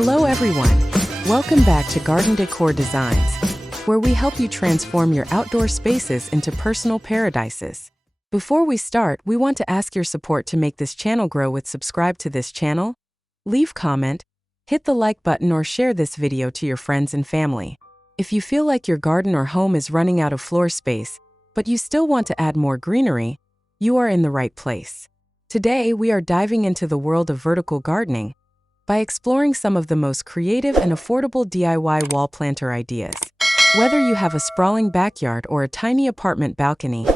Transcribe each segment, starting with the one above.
Hello everyone! Welcome back to Garden Decor Designs, where we help you transform your outdoor spaces into personal paradises. Before we start, we want to ask your support to make this channel grow with subscribe to this channel, leave comment, hit the like button or share this video to your friends and family. If you feel like your garden or home is running out of floor space, but you still want to add more greenery, you are in the right place. Today, we are diving into the world of vertical gardening by exploring some of the most creative and affordable DIY wall planter ideas. Whether you have a sprawling backyard or a tiny apartment balcony,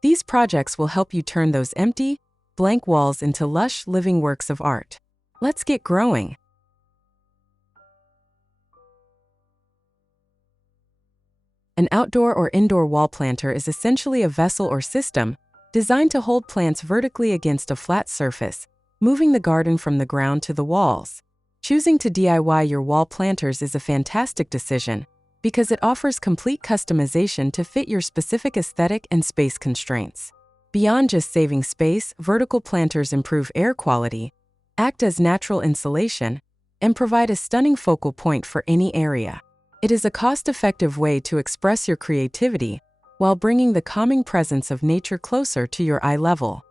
these projects will help you turn those empty, blank walls into lush, living works of art. Let's get growing. An outdoor or indoor wall planter is essentially a vessel or system designed to hold plants vertically against a flat surface, moving the garden from the ground to the walls. Choosing to DIY your wall planters is a fantastic decision because it offers complete customization to fit your specific aesthetic and space constraints. Beyond just saving space, vertical planters improve air quality, act as natural insulation, and provide a stunning focal point for any area. It is a cost-effective way to express your creativity while bringing the calming presence of nature closer to your eye level.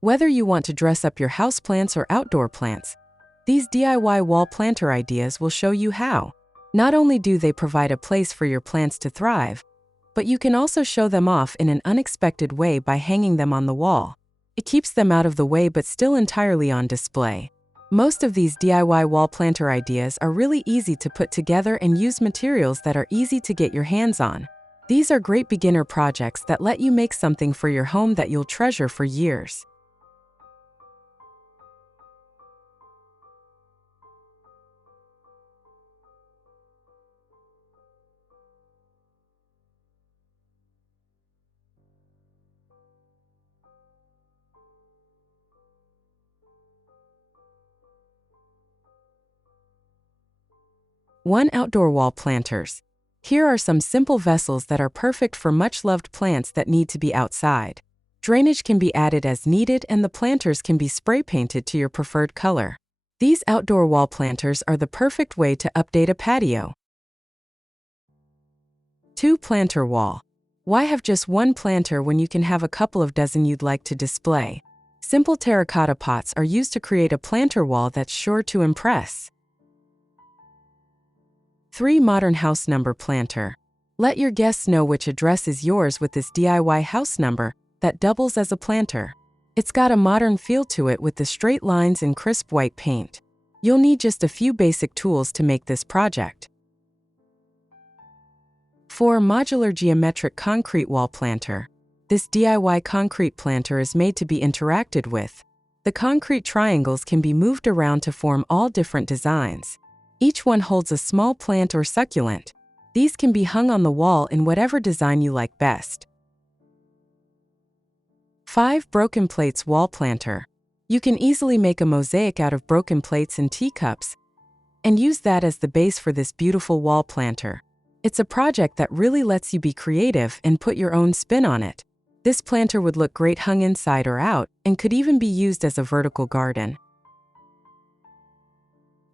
Whether you want to dress up your houseplants or outdoor plants, these DIY wall planter ideas will show you how. Not only do they provide a place for your plants to thrive, but you can also show them off in an unexpected way by hanging them on the wall. It keeps them out of the way but still entirely on display. Most of these DIY wall planter ideas are really easy to put together and use materials that are easy to get your hands on. These are great beginner projects that let you make something for your home that you'll treasure for years. One outdoor wall planters. Here are some simple vessels that are perfect for much-loved plants that need to be outside. Drainage can be added as needed and the planters can be spray painted to your preferred color. These outdoor wall planters are the perfect way to update a patio. 2 planter wall. Why have just one planter when you can have a couple of dozen you'd like to display? Simple terracotta pots are used to create a planter wall that's sure to impress. 3 modern house number planter. Let your guests know which address is yours with this DIY house number that doubles as a planter. It's got a modern feel to it with the straight lines and crisp white paint. You'll need just a few basic tools to make this project. 4 modular geometric concrete wall planter. This DIY concrete planter is made to be interacted with. The concrete triangles can be moved around to form all different designs. Each one holds a small plant or succulent. These can be hung on the wall in whatever design you like best. 5 broken plates wall planter. You can easily make a mosaic out of broken plates and teacups and use that as the base for this beautiful wall planter. It's a project that really lets you be creative and put your own spin on it. This planter would look great hung inside or out and could even be used as a vertical garden.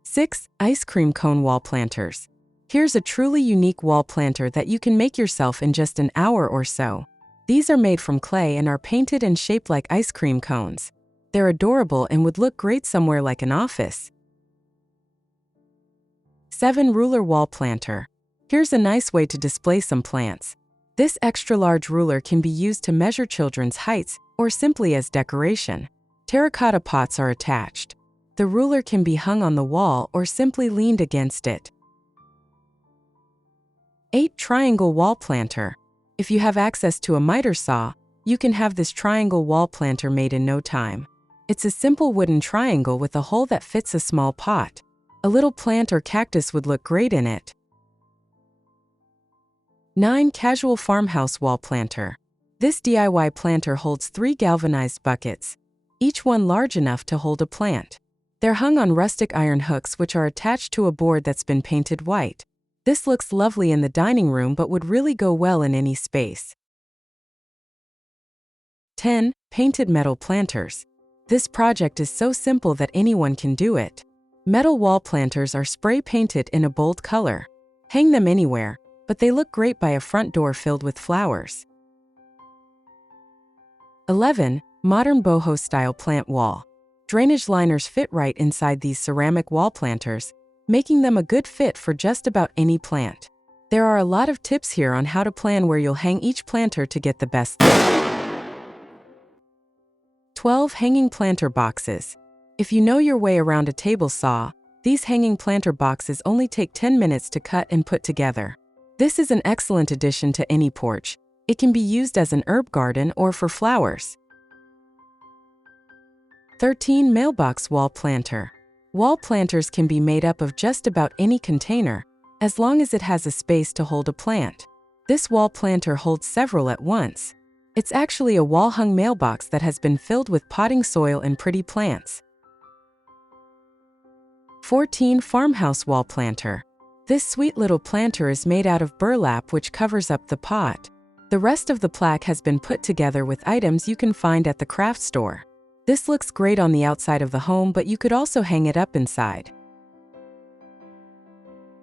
6 ice cream cone wall planters. Here's a truly unique wall planter that you can make yourself in just an hour or so. These are made from clay and are painted and shaped like ice cream cones. They're adorable and would look great somewhere like an office. 7 ruler wall planter. Here's a nice way to display some plants. This extra large ruler can be used to measure children's heights or simply as decoration. Terracotta pots are attached. The ruler can be hung on the wall or simply leaned against it. 8 triangle wall planter. If you have access to a miter saw, you can have this triangle wall planter made in no time. It's a simple wooden triangle with a hole that fits a small pot. A little plant or cactus would look great in it. 9 casual farmhouse wall planter. This DIY planter holds 3 galvanized buckets, each one large enough to hold a plant. They're hung on rustic iron hooks which are attached to a board that's been painted white. This looks lovely in the dining room but would really go well in any space. 10 painted metal planters. This project is so simple that anyone can do it. Metal wall planters are spray painted in a bold color. Hang them anywhere, but they look great by a front door filled with flowers. 11. Modern boho-style plant wall. Drainage liners fit right inside these ceramic wall planters, making them a good fit for just about any plant. There are a lot of tips here on how to plan where you'll hang each planter to get the best look. 12. Hanging planter boxes. If you know your way around a table saw, these hanging planter boxes only take 10 minutes to cut and put together. This is an excellent addition to any porch. It can be used as an herb garden or for flowers. 13. Mailbox wall planter. Wall planters can be made up of just about any container, as long as it has a space to hold a plant. This wall planter holds several at once. It's actually a wall-hung mailbox that has been filled with potting soil and pretty plants. 14. Farmhouse wall planter. This sweet little planter is made out of burlap, which covers up the pot. The rest of the plaque has been put together with items you can find at the craft store. This looks great on the outside of the home, but you could also hang it up inside.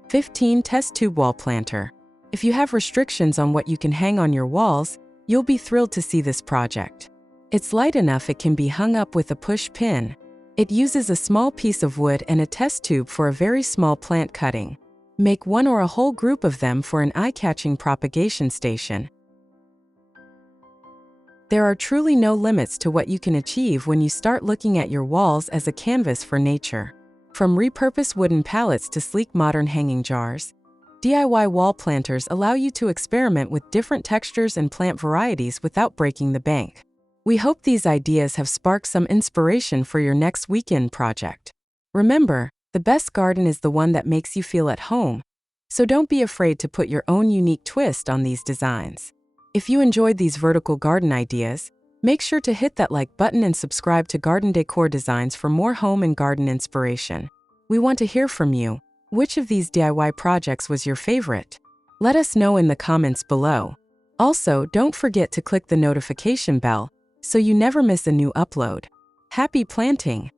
15. Test tube wall planter. If you have restrictions on what you can hang on your walls, you'll be thrilled to see this project. It's light enough it can be hung up with a push pin. It uses a small piece of wood and a test tube for a very small plant cutting. Make one or a whole group of them for an eye-catching propagation station. There are truly no limits to what you can achieve when you start looking at your walls as a canvas for nature. From repurposed wooden pallets to sleek modern hanging jars, DIY wall planters allow you to experiment with different textures and plant varieties without breaking the bank. We hope these ideas have sparked some inspiration for your next weekend project. Remember, the best garden is the one that makes you feel at home, so don't be afraid to put your own unique twist on these designs. If you enjoyed these vertical garden ideas, make sure to hit that like button and subscribe to Garden Decor Designs for more home and garden inspiration. We want to hear from you. Which of these DIY projects was your favorite? Let us know in the comments below. Also, don't forget to click the notification bell so you never miss a new upload. Happy planting!